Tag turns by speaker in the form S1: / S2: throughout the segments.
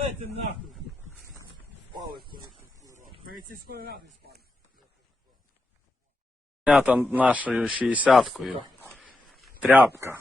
S1: Спалити нахуй. Перед сільською радою спали.
S2: Знята нашою 60-кою. Тряпка.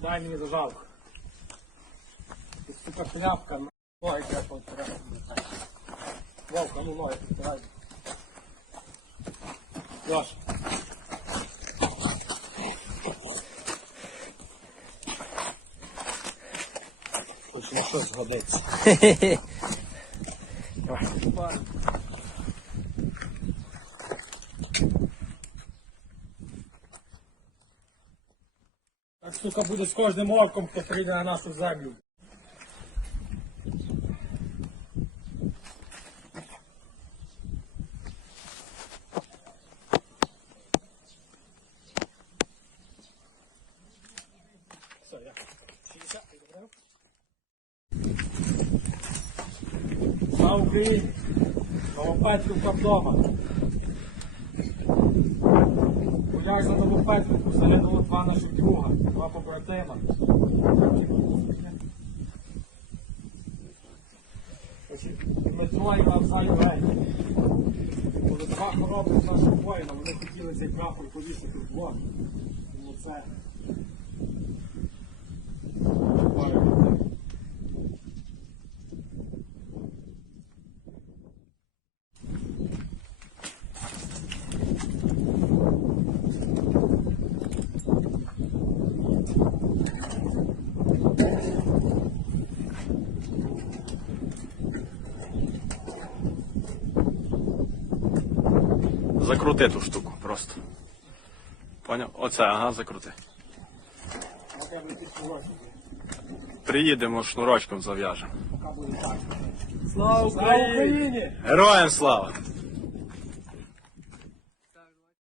S1: Дай мені зажалку. Ти, сука, тряпка, на ноги тряпка тряпка. Вовка, ну ноги підтирай. Леш. На щось згодиться. Так, сука, буде з кожним орком, хто прийде на нашу землю. Все, я 60 забрав. Слава Україні! Новопетрівка вдома. Гуляш за Новопетрівку загинуло два наших друга, два побратима. Дмитро і Навзай Лень. Були два хороби з нашого воїна, вони хотіли цей прапор повісити в двор. Тому це.
S2: Закрути ту штуку просто. Поняв? Оце, ага, закрути. Приїдемо шнурочком зав'яжемо.
S1: Слава Україні!
S2: Героям слава!